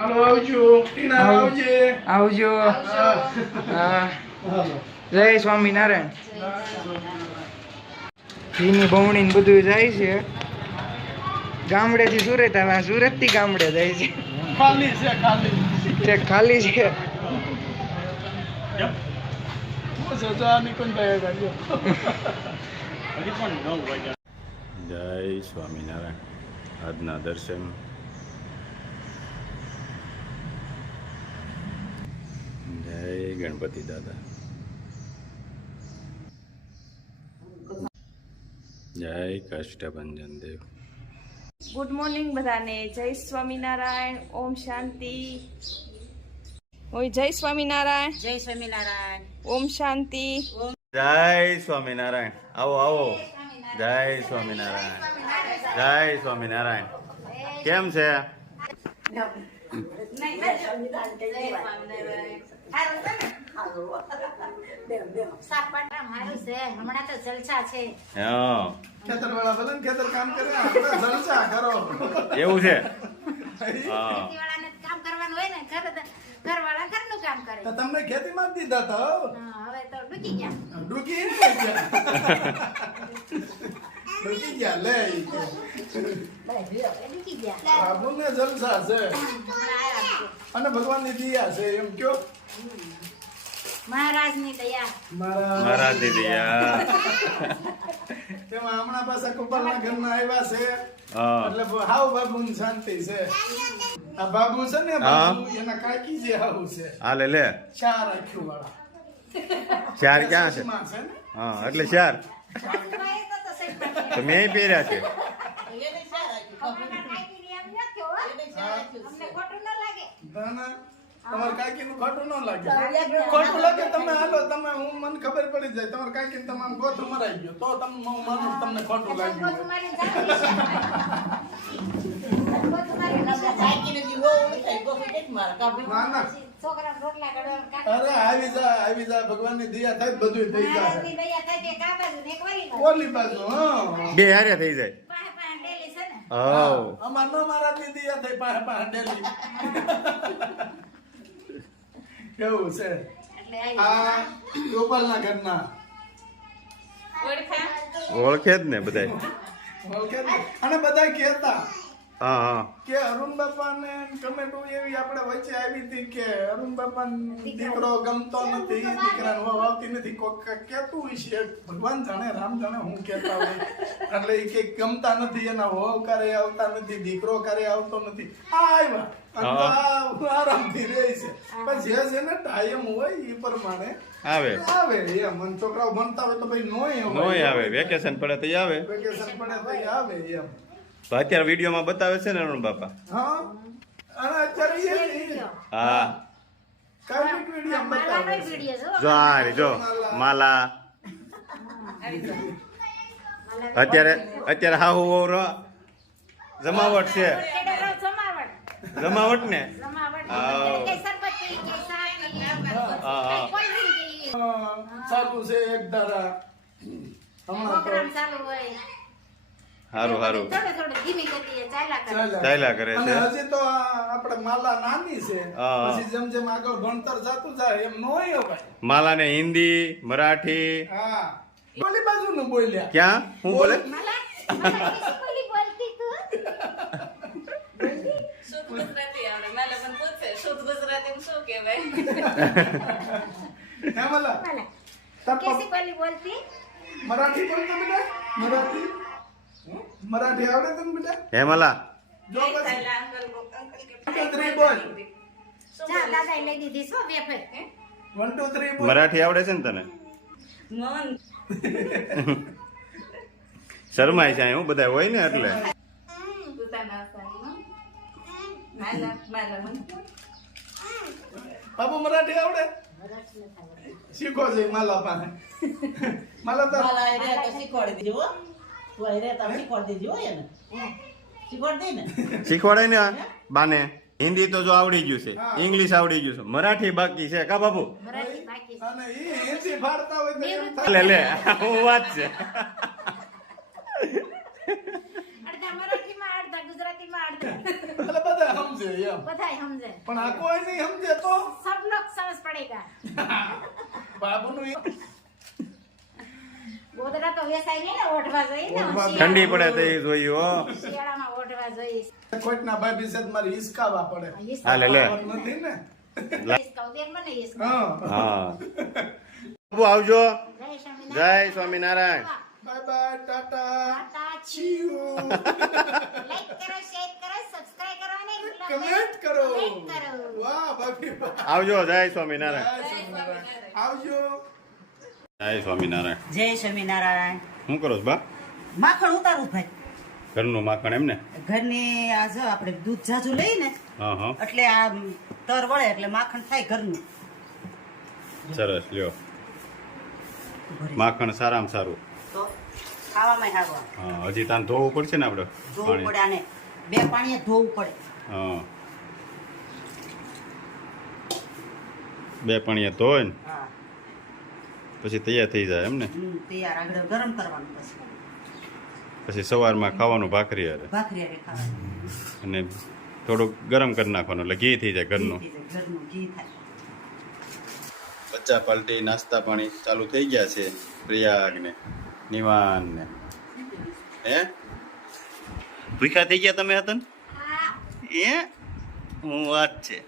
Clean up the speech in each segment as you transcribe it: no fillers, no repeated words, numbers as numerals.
હાલો આવજો ટીના આવજે આવજો હા જય સ્વામિનારાયણ ઘીની બમણી ને બધું જાય છે ગામડેથી સુરત આવે સુરત થી ગામડે જાય છે ખાલી છે ખાલી તે ખાલી છે જય સ્વામિનારાયણ આજના દર્શન જય ગણપતિ દાદા જય કાષ્ટભંજન દેવ ગુડ મોર્નિંગ બધાને જય સ્વામિનારાયણ ઓમ શાંતિ ઓય જય સ્વામિનારાયણ જય સ્વામિનારાયણ ઓમ શાંતિ જય સ્વામિનારાયણ આવો આવો જય સ્વામિનારાયણ જય સ્વામિનારાયણ કેમ છે હમણાં તો જલસા છે. હા ખેતર વાળા ભલે ને ખેતર કામ કરે આપણે જલસા કરો એવું છે હા ખેતીવાળાને કામ કરવાનું હોય ને ઘરવાળા ઘરનું કામ કરે. તો તમને ખેતીમાં જ દીધા તો હા, હવે તો ડૂકી ગયા. ડૂકી ડૂકી ગયા લે ડૂકી ગયા. બાબુને જલસા છે હમણાં આયા છે. અને ભગવાનની દયા છે એમ કયો મહારાજની દયા. મારા દીદીયા તેમાં હમણાં પાછા કુપાલના ઘરના આવ્યા છે હા એટલે હાવ બાબુની શાંતિ છે આ બાબુ છે ને બાબુ એના કાકી જે હાવ છે હાલે લે ચાર આંખો વાળા ચાર ક્યાં છે માં છે ને હા એટલે ચાર તો મેં પહેર્યા છે હમણાં કાંઈની એમ નથી હો. અમને ખોટું ન લાગે. ના, તમારે કાકી નું ખોટું ન લાગે ખોટું લાગે તમે હાલો તમે હું મને ખબર પડી જાય તમારે કાકી તમે આમ ગોથું મરાઈ ગયો તો તમે હું માનું તમને ખોટું લાગ્યું હોય. તમારી જાત ના ના છોકરા રોટલા કરવા અરે આવી જા ભગવાનની દયા થાય તો બધું થઈ જાય મહારાજની દયા થાય કે કાં બાજુ ને એક વળી બાજુ. ઓલી બાજુ હા બે હારે થઈ જાય પાસે પાસે ડેલી છે ને. હવ અમાર નો મહારાજની દયા થઈ પાસે પાસે ડેલી કેવું છે એટલે આવી. આ ગોપાલના ઘરના ઓળખે જ ને બધાય ઓળખે ને? અને બધા કહેતા હા હા કે અરુણ બાપા ને કમેન્ટ એવી આપણે વચ્ચે આવી હતી કે અરુણ બાપા દીકરો ગમતો નથી દીકરાને વહુ આવતી નથી કોક કેતું હોય છે ભગવાન જાણે રામ જાણે હું કેતા હોય એટલે એ કે ગમતા નથી એના વહુ કરે આવતા નથી દીકરો કરે આવતો નથી આ આવ્યા અને આ આરામથી રહે છે પણ જે છે ને ટાઈમ હોય એ પ્રમાણે આવે આવે એમ અને છોકરાઓ ભણતા હોય તો ભાઈ નોય આવે વેકેશન પડે તો આવે વેકેશન પડે તો આવે એમ તો અત્યારે વિડીયોમાં બતાવે છે ને અરુણ બાપા હા અને અત્યારે એ હા કાર્મિક વિડીયો બતાવે માલાનો છે. વિડીયો જો. જો આ રી જો માલા અત્યારે હાહુ વહુ જમાવટ છે એટલે રહો જમાવટ. જમાવટ ને જમાવટ. હા. કઈ શરબત પી, કઈ ચા પી, હા. કઈ કોલ્ડ ડ્રિંક પી. ચાલુ છે એક ધારા હમણાં તો પ્રોગ્રામ ચાલુ હોય. હારું હારું થોડું થોડું ધીમી ગતિએ ચાલ્યા કરે. ચાલ્યા કરે અને છે હજી તો આપણે માલા નાની છે હા. પછી જેમ જેમ આગળ ભણતર જતું જાય એમ નો ભાઈ માલાને હિન્દી મરાઠી હા બોલી બાજુ નું બોલ્યા ક્યાં હું બોલે માલા, માલા કઈ બોલી બોલતી તું? શુદ્ધ ગુજરાતી આવડે મારે પણ પૂછે શુદ્ધ ગુજરાતી શું કહેવાય હે માલા માલા, તાર કેસી બોલી બોલતી? મરાઠી બોલતો બેટા મરાઠી આવડે તને બેટા હે માલા જો બસ અંકલ કે 1 2 3 બોલ ચા દાદાએ લઈ દીધી શું વેફર? 1 2 3 બોલ મરાઠી આવડે છે ને તને મન શરમાય છે હું બધા હોય ને એટલે પોતાના સાનું માલા માલા મન બાબુ મરાઠી આવડે શીખો છે માલા પાસે માલા તાર શીખવાડે ને બાને હિન્દી તો જો આવડી ગયું છે ઇંગ્લિશ આવડી ગયું છે મરાઠી બાકી છે કા બાપુ મરાઠી બાકી છે. અને ઈ હિન્દી ફાડતા હોય તો એમ થાય. લે લે હું વાત છે અડધા મરાઠીમાં, અડધા ગુજરાતીમાં, અડધા એટલે બધા બધા સમજે એમ બધાય સમજે પણ આ કોઈ નહીં સમજે તો सब लोग समझ पड़ेगा બાબુનું ગોદડા તો વેસાય નહીં ને ઓઢવા જોઈએ ને ઓઢવા ઠંડી પડે તો એ જોયું હો શિયાળામાં ઓઢવા જોઈએ કોઈકના ભાઈ વિશે મારી હિસકાવા પડે હાલે લે નથી ને ઈસકા ઉદેર મને ઈસકા હા હા બાપુ આવજો Jai Swaminarayan Jai Swaminarayan bye bye tata tata ચીયુ લાઈક કરો શેર કરો સબસ્ક્રાઇબ કરો અને કમેન્ટ કરો કમેન્ટ કરો વાહ ભાભી વાહ. આવજો જય સ્વામિનારાયણ જય સ્વામિનારાયણ. આવજો જય સ્વામિનારાયણ જય સ્વામિનારાયણ શું કરો છો બા માખણ ઉતારું ભાઈ ઘરનું માખણ એમ ને ઘરની આ જો આપણે દૂધ જાજુ લઈ ને હા હા એટલે આ તર વળે એટલે માખણ થાય ઘરનું સરસ લ્યો માખણ સારામાં સારું તો ખાવામાં સારું હા હજી તાન ધોવું પડશે ને આપણે ધોવું પડે આને બે પાણીએ ધોવું પડે હા બે પાણીએ ધોય ને હા પછી તૈયાર થઈ જાય એમ ને તૈયાર આગળ ગરમ કરવાનું પછી પછી સવારમાં ખાવાનું ભાખરી હારે ભાખરી હારે ખાવાનું અને થોડુંક ગરમ કરી નાખવાનું એટલે ઘી થઈ જાય ઘરનું ઘી થઈ જાય, ઘરનું ઘી થાય બચ્ચા પાલટી નાસ્તા પાણી ચાલુ થઈ ગયા છે પ્રયાગ ને નિવાન ને હે ભૂખ્યા થઈ ગયા તમે હતા ને એ હું વાત છે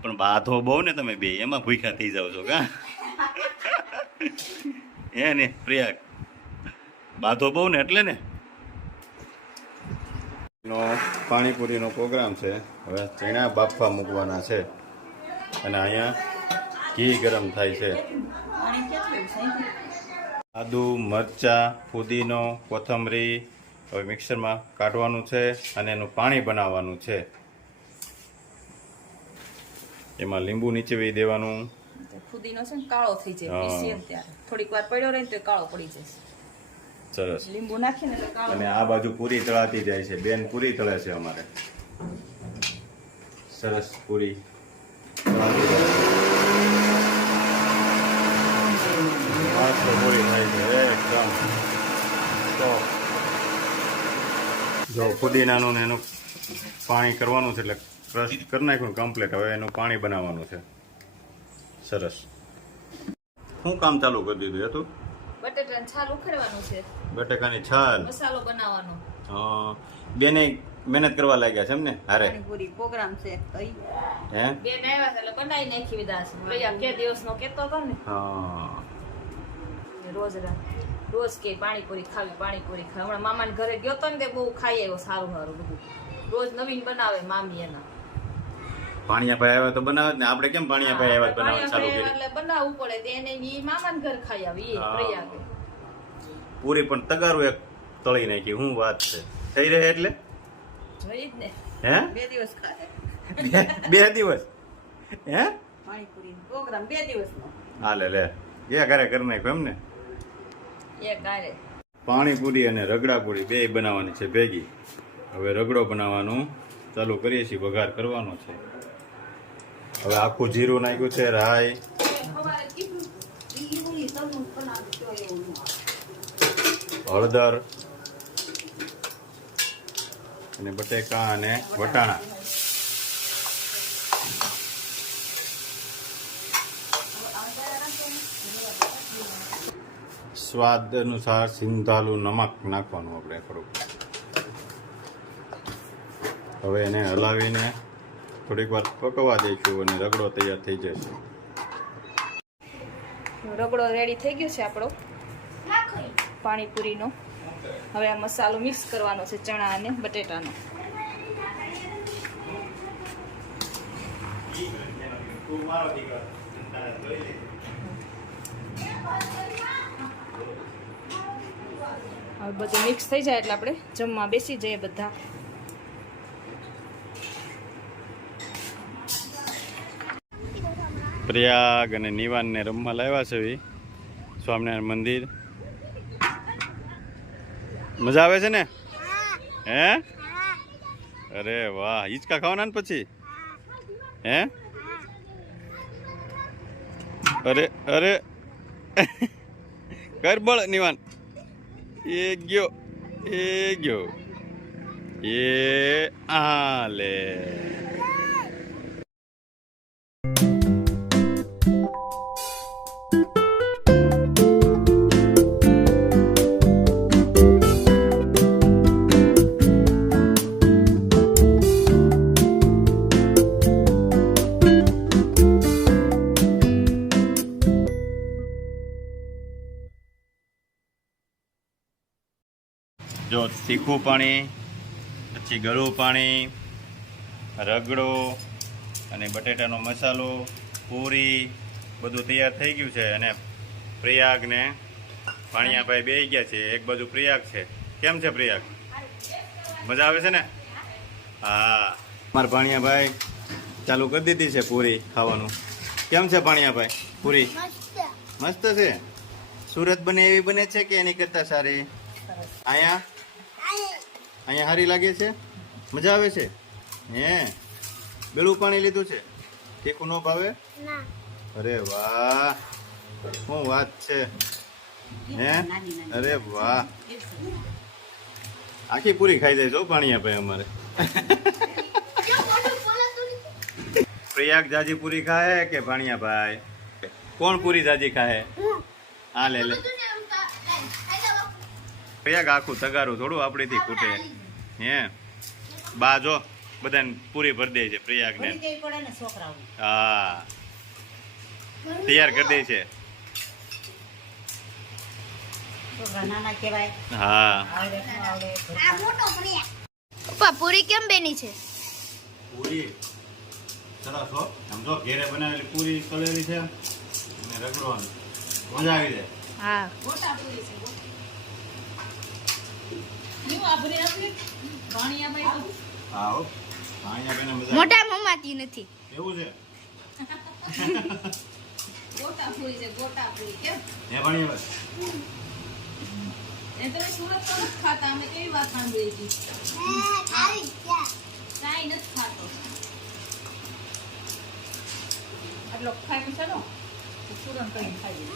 પણ બાધો બહુ ને તમે બે એમાં ભૂખ્યા થઈ જાવ છો કા હે ને પ્રયાગ બાધો બહુ ને એટલે ને પાણીપુરીનો પ્રોગ્રામ છે હવે ચણા બાફવા મૂકવાના છે અને અહીંયા ઘી ગરમ થાય છે આદુ મરચા ફુદીનો કોથમરી હવે મિક્સરમાં કાઢવાનું છે અને એનું પાણી બનાવવાનું છે એમાં લીંબુ નીચેવી દેવાનું ફુદીનો છે ને કાળો થઈ જાય હા. પીસીએ ને ત્યારે થોડીક વાર પડ્યો રહે ને તો એ કાળો પડી જશે સરસ લીંબુ નાખીને એટલે કાળો અને આ બાજુ પૂરી તળાતી જાય છે બેન પૂરી તળે છે અમારે સરસ પૂરી તળાતી જાય છે. મસ્ત પૂરી થાય છે એકદમ તો જો પુદીનાનું ને એનું પાણી કરવાનું છે એટલે ક્રશ કરી નાખ્યું કમ્પ્લીટ હવે એનું પાણી બનાવવાનું છે સરસ શું કામ ચાલુ કરી દીધું હતું બટેટાને છાલ ઉખેડવાનું છે બટેકાની છાલ મસાલો બનાવવાનો બેને મહેનત કરવા લાગ્યા છે એમ ને હારે પાણીપુરી પ્રોગ્રામ છે કઈ હે બેન આવ્યા હતા એટલે બનાવી નાખી વિધા છે ભૈયા કે દિવસનો કેતો હતો ને હા રોજ કે પાણીપુરી ખાવી હમણાં મામાને ઘરે ગયો તો ને તે બહુ ખાઈ આવ્યો સારું સારું બધું રોજ નવીન બનાવે મામી એના પાણીયાભાઈ આવ્યા તો બનાવે જ ને આપણે કેમ પાણીયાભાઈ આવ્યા તો બનાવવાનું ચાલુ કર્યું એટલે બનાવવું પડે તે એને ઈ મામાને ઘર ખાઈ આવી એ હા. પ્રયાગે પૂરી પણ તગારું એક તળી નાખી શું વાત છે થઈ રહે એટલે જોઈ જ ને હે 2 દિવસ ખાય બે દિવસ હે પાણીપુરી પ્રોગ્રામ 2 દિવસનો હાલે લે એ ઘરે કરી નાખ્યું એમ ને એ ગારે પાણીપુરી અને રગડાપુરી બે બનાવવાની છે ભેગી હવે રગડો બનાવવાનું ચાલુ કરીએ છીએ વઘાર કરવાનો છે હવે આખું જીરું નાખ્યું છે રાઈ હળદર અને બટેકા અને વટાણા સ્વાદ અનુસાર સિંધાલું નમક નાખવાનું આપણે થોડુંક હવે એને હલાવીને થોડીક વાર પકવવા દઈશું અને રગડો તૈયાર થઈ જશે રગડો રેડી થઈ ગયો છે આપણો પાણીપુરીનો હવે આ મસાલો મિક્સ કરવાનો છે ચણા અને બટેટાનો હવે બધું મિક્સ થઈ જાય એટલે આપણે જમવા બેસી જઈએ બધા પ્રયાગ અને નિવાનને રમવા લાવ્યા છે એ સ્વામિનારાયણ મંદિર મજા આવે છે ને હે અરે વાહ હિંચકા ખાવાના ને પછી હે અરે અરે કર બળ નિવાન એ ગયો એ આ લે જો તીખું પાણી, પછી ગળું પાણી, રગડો અને બટેટાનો મસાલો, પૂરી બધું તૈયાર થઈ ગયું છે. અને પ્રયાગ ને ભાણિયાભાઈ બેસી ગયા છે. એક બાજુ પ્રયાગ છે. કેમ છે પ્રયાગ? મજા આવે છે ને? હા, મારા ભાણિયાભાઈ ચાલુ કરી દીધી છે પૂરી ખાવાનું. કેમ છે ભાણિયાભાઈ પૂરી? મસ્ત છે. સુરત બને એવી બને છે કે એની કરતા સારી? અહીંયા સારી લાગે છે? મજા આવે છે? હે, બેલું પાણી લીધું છે? તીખું ન ભાવે? અરે વાહ, શું વાત છે. હે, અરે વાહ, આખી પૂરી ખાઈ જાય છો ભાણિયાભાઈ અમારે. પ્રયાગ જાજી પૂરી ખાય કે ભાણિયાભાઈ? કોણ પૂરી જાજી ખાય? હા લે લે. પ્રયાગ આખું તગારું થોડું આપણીથી ખૂટે. હે, બા જો બધાને પૂરી ભરી દે છે પ્રયાગ ને. હા, તૈયાર કરી દે છે. હા, પપ્પા પૂરી કેમ બેની છે? પૂરી સરસ હો. સમજો ઘેરે બનાવેલી પૂરી તળેલી છે અને રગડવાનું મજા આવી જાય. હા ગોટા પૂરી છે કેવું આભરી આપલી ભાણિયાભાઈ હા હો, ભાણિયાભાઈને મજા મોટા મમ્માતી નથી. એવું છે. ગોટા પૂરી છે ગોટા પૂરી કેમ હે ભાણિયાભાઈ? એ તમે સુરત તો નથી ખાતા અમે કેવી વાત સાંભળી હતી કાંઈ નથી ખાતો આટલો ખાઈ ચાલો સુરત કરીને ખાઈ